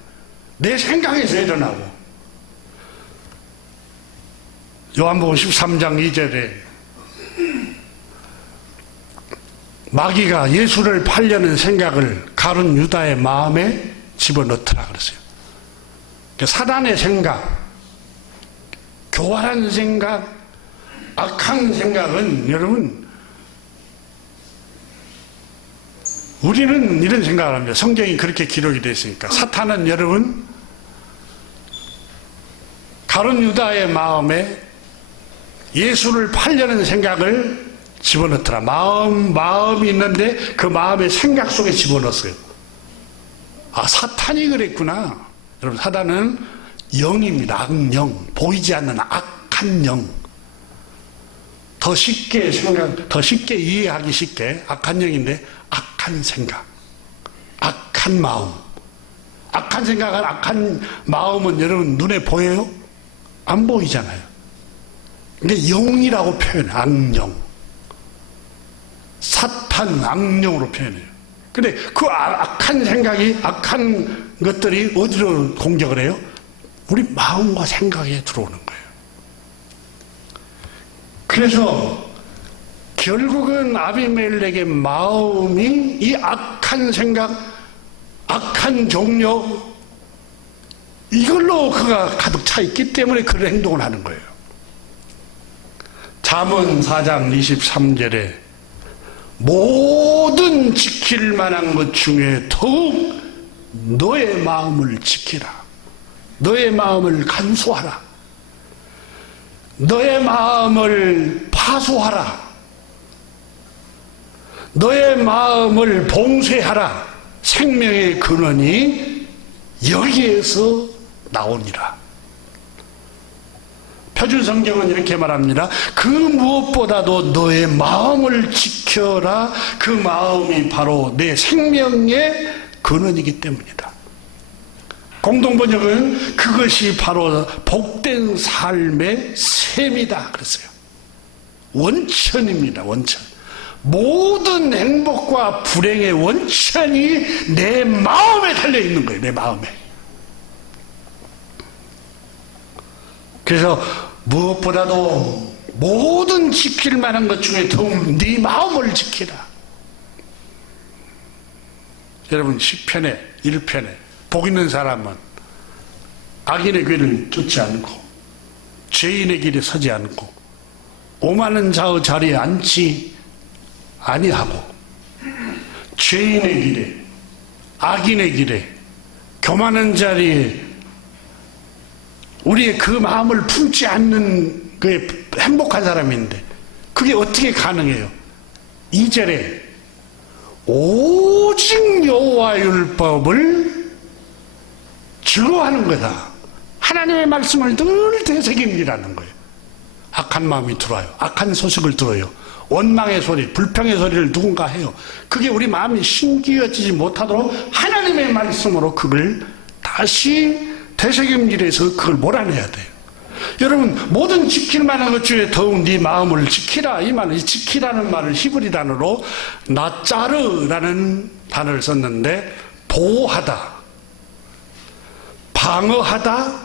내 생각에서 일어나고. 요한복음 13장 2절에 마귀가 예수를 팔려는 생각을 가룟 유다의 마음에 집어넣더라 그랬어요. 사단의 생각, 교활한 생각, 악한 생각은 여러분, 우리는 이런 생각을 합니다. 성경이 그렇게 기록이 되어 있으니까. 사탄은 여러분, 가룟 유다의 마음에 예수를 팔려는 생각을 집어넣더라. 마음이 있는데 그 마음의 생각 속에 집어넣었어요. 아, 사탄이 그랬구나. 여러분, 사탄은 영입니다. 악령. 보이지 않는 악한 영. 더 쉽게 이해하기 쉽게 악한 영인데 악한 생각, 악한 마음. 악한 생각은 악한 마음은 여러분 눈에 보여요? 안 보이잖아요. 근데 영이라고 표현해요. 악령. 사탄, 악령으로 표현해요. 근데 그 악한 생각이, 악한 것들이 어디로 공격을 해요? 우리 마음과 생각에 들어오는 거예요. 그래서 결국은 아비멜렉의 마음이 이 악한 생각, 악한 종력, 이걸로 그가 가득 차 있기 때문에 그런 행동을 하는 거예요. 잠언 4장 23절에 모든 지킬 만한 것 중에 더욱 너의 마음을 지키라. 너의 마음을 간수하라. 너의 마음을 파수하라. 너의 마음을 봉쇄하라. 생명의 근원이 여기에서 나오니라. 표준성경은 이렇게 말합니다. 그 무엇보다도 너의 마음을 지켜라. 그 마음이 바로 내 생명의 근원이기 때문이다. 공동번역은 그것이 바로 복된 삶의 셈이다 그랬어요. 원천입니다. 원천. 모든 행복과 불행의 원천이 내 마음에 달려있는 거예요. 내 마음에. 그래서 무엇보다도 모든 지킬 만한 것 중에 더욱 네 마음을 지키라. 여러분 시편에 1편에 복 있는 사람은 악인의 길을 쫓지 않고 죄인의 길에 서지 않고 오만한 자의 자리에 앉지 아니하고 죄인의 길에 악인의 길에 교만한 자리에 우리의 그 마음을 품지 않는 그 행복한 사람인데 그게 어떻게 가능해요? 2절에 오직 여호와 율법을 즐거워하는 거다. 하나님의 말씀을 늘 되새김이라는 거예요. 악한 마음이 들어와요. 악한 소식을 들어요. 원망의 소리, 불평의 소리를 누군가 해요. 그게 우리 마음이 신기해지지 못하도록 하나님의 말씀으로 그걸 다시 되새김질해서 그걸 몰아내야 돼요. 여러분 모든 지킬 만한 것 중에 더욱 네 마음을 지키라. 이 말은 지키라는 말을 히브리 단어로 나짜르라는 단어를 썼는데 보호하다, 방어하다,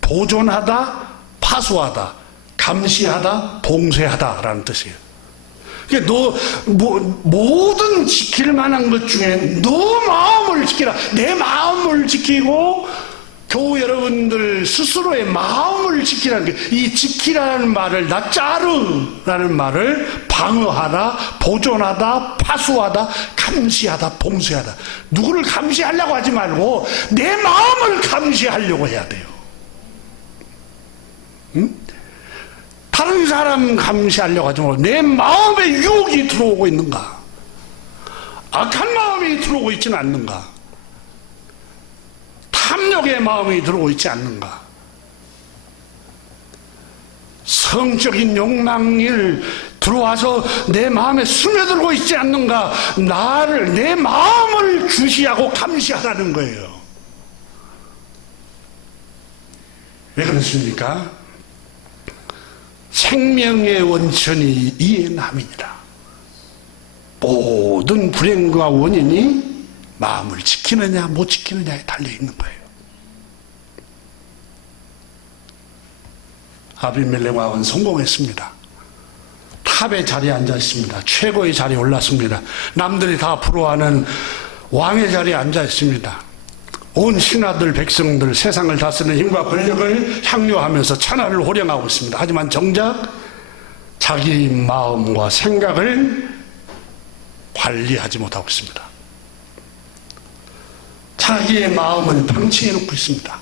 보존하다, 파수하다, 감시하다, 봉쇄하다 라는 뜻이에요. 그러니까 모든 지킬 만한 것 중에 너 마음을 지키라. 내 마음을 지키고 교우 여러분들 스스로의 마음을 지키라는 게, 이 지키라는 말을 나짜르라는 말을 방어하다, 보존하다, 파수하다, 감시하다, 봉쇄하다. 누구를 감시하려고 하지 말고 내 마음을 감시하려고 해야 돼요. 응? 다른 사람 감시하려고 하지 말고 내 마음에 유혹이 들어오고 있는가? 악한 마음이 들어오고 있지는 않는가? 탐욕의 마음이 들어오고 있지 않는가? 성적인 욕망이 들어와서 내 마음에 스며들고 있지 않는가? 내 마음을 주시하고 감시하라는 거예요. 왜 그렇습니까? 생명의 원천이 이에 남이니라. 모든 불행과 원인이 마음을 지키느냐 못 지키느냐에 달려있는 거예요. 아비멜렉 왕은 성공했습니다. 탑의 자리에 앉아 있습니다. 최고의 자리에 올랐습니다. 남들이 다 부러워하는 왕의 자리에 앉아 있습니다. 온 신하들, 백성들, 세상을 다스리는 힘과 권력을 향유하면서 천하를 호령하고 있습니다. 하지만 정작 자기 마음과 생각을 관리하지 못하고 있습니다. 자기의 마음을 방치해 놓고 있습니다.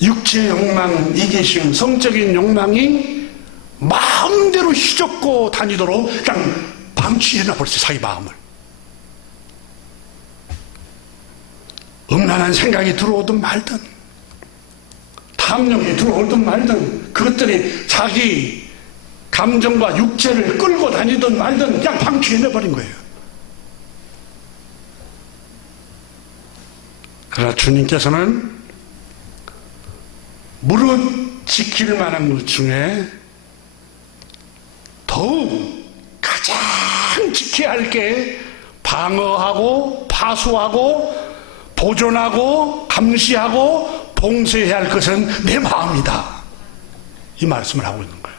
육체 욕망, 이기심, 성적인 욕망이 마음대로 휘젓고 다니도록 그냥 방치해 놔버렸어요. 자기 마음을. 음란한 생각이 들어오든 말든, 탐욕이 들어오든 말든, 그것들이 자기 감정과 육체를 끌고 다니든 말든 그냥 방치해내버린 거예요. 그러나 주님께서는 무릇 지킬 만한 것 중에 더욱 가장 지켜야 할 게 방어하고 파수하고 보존하고 감시하고 봉쇄해야 할 것은 내 마음이다. 이 말씀을 하고 있는 거예요.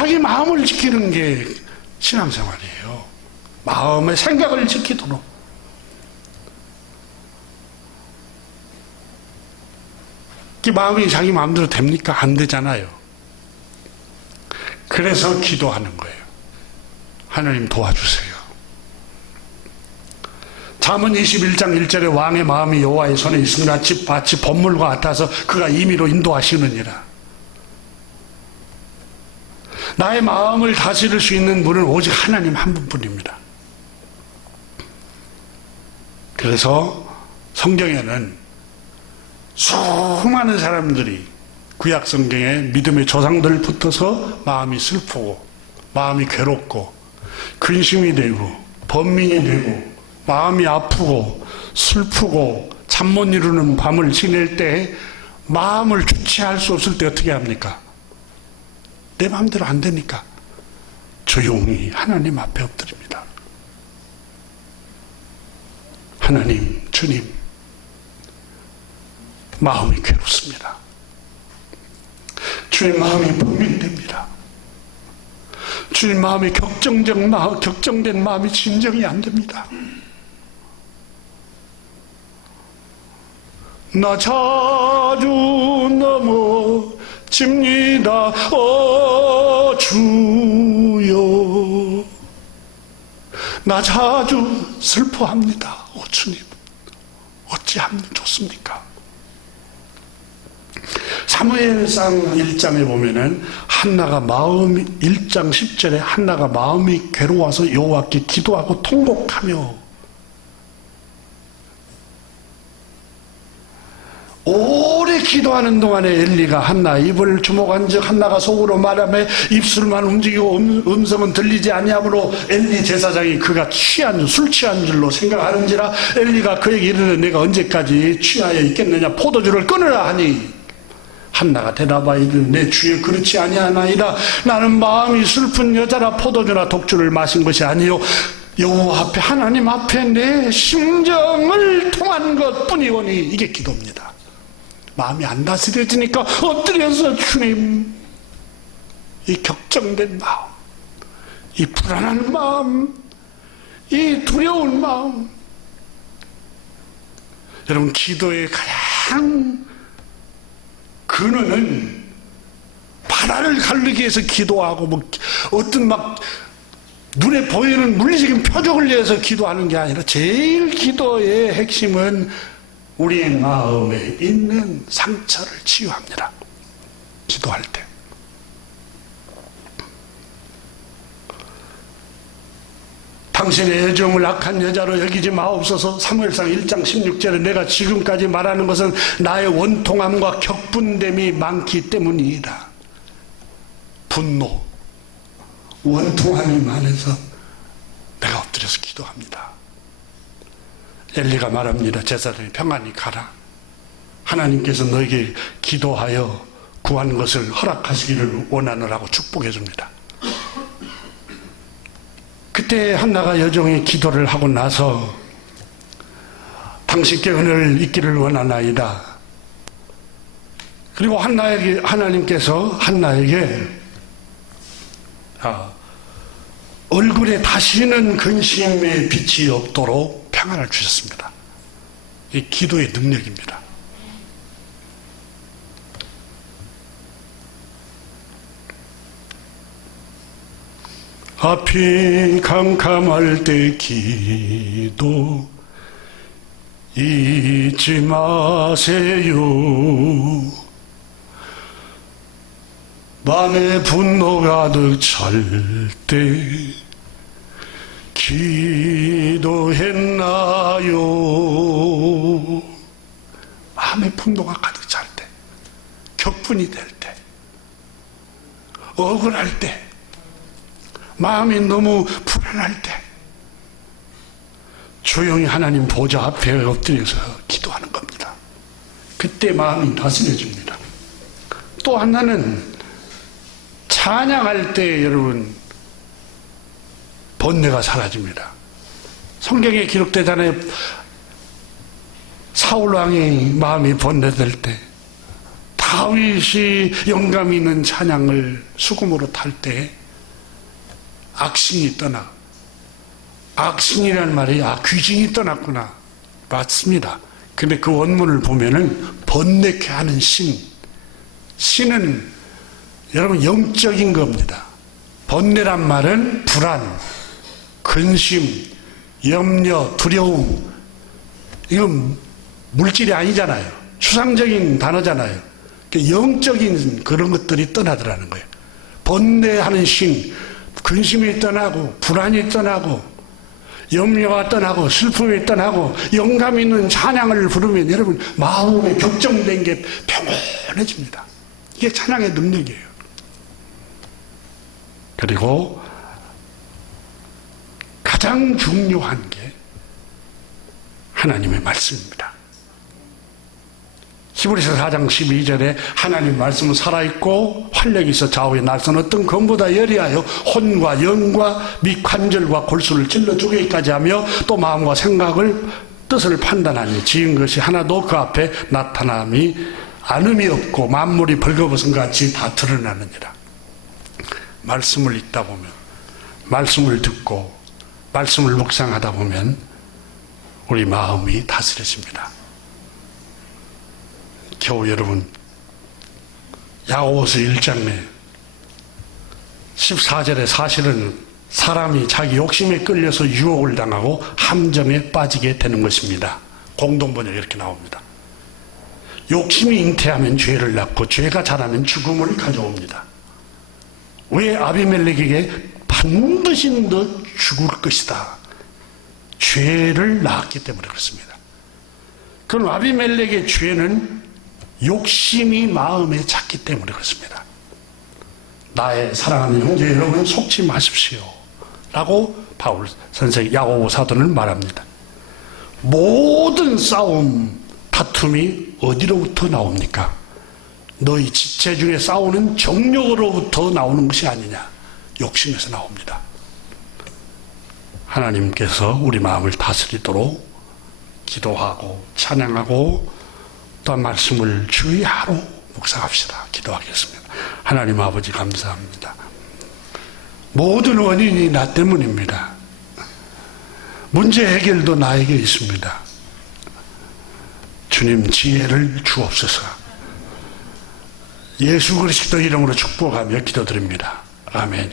자기 마음을 지키는 게 신앙생활이에요. 마음의 생각을 지키도록. 그 마음이 자기 마음대로 됩니까? 안 되잖아요. 그래서 기도하는 거예요. 하나님 도와주세요. 잠언 21장 1절에 왕의 마음이 여호와의 손에 있으므로 마치 번물과 같아서 그가 임의로 인도하시느니라. 나의 마음을 다스릴 수 있는 분은 오직 하나님 한 분뿐입니다. 그래서 성경에는 수많은 사람들이 구약 성경에 믿음의 조상들 붙어서 마음이 슬프고 마음이 괴롭고 근심이 되고 번민이 되고 마음이 아프고 슬프고 잠 못 이루는 밤을 지낼 때 마음을 주체할 수 없을 때 어떻게 합니까? 내 마음대로 안 되니까 조용히 하나님 앞에 엎드립니다. 하나님, 주님, 마음이 괴롭습니다. 주의 마음이 번민됩니다. 주의 마음이 격정된 마음이 진정이 안 됩니다. 나 자주 넘어집니다. 주여. 나 자주 슬퍼합니다. 주님, 어찌하면 좋습니까? 사무엘상 1장에 보면은 한나가 1장 10절에 한나가 마음이 괴로워서 여호와께 기도하고 통곡하며 오래 기도하는 동안에 엘리가 한나 입을 주목한즉 한나가 속으로 말하며 입술만 움직이고 음성은 들리지 아니하므로 엘리 제사장이 그가 술 취한 줄로 생각하는지라 엘리가 그에게 이르되 내가 언제까지 취하여 있겠느냐 포도주를 끊으라 하니 한나가 대답하여 이르되 내 주여 그렇지 아니하나이다. 나는 마음이 슬픈 여자라 포도주나 독주를 마신 것이 아니요 여호와 앞에 하나님 앞에 내 심정을 통한 것뿐이오니. 이게 기도입니다. 마음이 안 다스려지니까 엎드려서 주님, 이 격정된 마음, 이 불안한 마음, 이 두려운 마음. 여러분, 기도의 가장 근원은 바다를 가르기 위해서 기도하고 어떤 눈에 보이는 물리적인 표적을 위해서 기도하는 게 아니라 제일 기도의 핵심은 우리의 마음에 있는 상처를 치유합니다. 기도할 때. 당신의 애정을 악한 여자로 여기지 마옵소서. 사무엘상 1장 16절에 내가 지금까지 말하는 것은 나의 원통함과 격분됨이 많기 때문이다. 분노, 원통함이 많아서 내가 엎드려서 기도합니다. 엘리가 말합니다. 제사장이 평안히 가라. 하나님께서 너에게 기도하여 구한 것을 허락하시기를 원하노라고 축복해 줍니다. 그때 한나가 여종의 기도를 하고 나서 당신께 은혜를 있기를 원하나이다. 그리고 하나님께서 한나에게 얼굴에 다시는 근심의 빛이 없도록 평안을 주셨습니다. 이 기도의 능력입니다. 앞이 캄캄할 때 기도 잊지 마세요. 마음에 분노 가득 찰 때 기도했나요? 마음에 분노가 가득 찰 때, 격분이 될 때, 억울할 때, 마음이 너무 불안할 때 조용히 하나님 보좌 앞에 엎드려서 기도하는 겁니다. 그때 마음이 다스려집니다. 또 하나는 찬양할 때 여러분 번뇌가 사라집니다. 성경에 기록되잖아요. 사울왕이 마음이 번뇌될 때 다윗이 영감 있는 찬양을 수금으로 탈 때 악신이 떠나, 악신이라는 말이 귀신이 떠났구나. 맞습니다. 근데 그 원문을 보면은 번뇌케 하는 신은 여러분 영적인 겁니다. 번뇌란 말은 불안, 근심, 염려, 두려움, 이건 물질이 아니잖아요. 추상적인 단어잖아요. 영적인 그런 것들이 떠나더라는 거예요. 번뇌하는 신, 근심이 떠나고 불안이 떠나고 염려가 떠나고 슬픔이 떠나고 영감 있는 찬양을 부르면 여러분 마음에 격정된 게 평온해집니다. 이게 찬양의 능력이에요. 그리고 가장 중요한 게 하나님의 말씀입니다. 히브리서 4장 12절에 하나님 말씀은 살아있고 활력이 있어 좌우에 날선 어떤 검보다 예리하여 혼과 영과 및 관절과 골수를 찔러 죽이기까지 하며 또 마음과 생각을 뜻을 판단하니 지은 것이 하나도 그 앞에 나타남이 안음이 없고 만물이 벌거벗은 같이 다 드러나느니라. 말씀을 읽다 보면, 말씀을 듣고 말씀을 묵상하다 보면 우리 마음이 다스려집니다. 겨우 여러분 야고보서 1장에 14절에 사실은 사람이 자기 욕심에 끌려서 유혹을 당하고 함정에 빠지게 되는 것입니다. 공동번역에 이렇게 나옵니다. 욕심이 잉태하면 죄를 낳고 죄가 자라면 죽음을 가져옵니다. 왜 아비멜렉에게 반드시 너 죽을 것이다. 죄를 낳았기 때문에 그렇습니다. 그럼 아비멜렉의 죄는 욕심이 마음에 찼기 때문에 그렇습니다. 나의 사랑하는 형제 여러분 속지 마십시오 라고 바울 선생이 야고보 사도는 말합니다. 모든 싸움, 다툼이 어디로부터 나옵니까? 너희 지체 중에 싸우는 정욕으로부터 나오는 것이 아니냐. 욕심에서 나옵니다. 하나님께서 우리 마음을 다스리도록 기도하고 찬양하고 또한 말씀을 주의 하루 묵상합시다. 기도하겠습니다. 하나님 아버지 감사합니다. 모든 원인이 나 때문입니다. 문제 해결도 나에게 있습니다. 주님 지혜를 주옵소서. 예수 그리스도 이름으로 축복하며 기도드립니다. 아멘.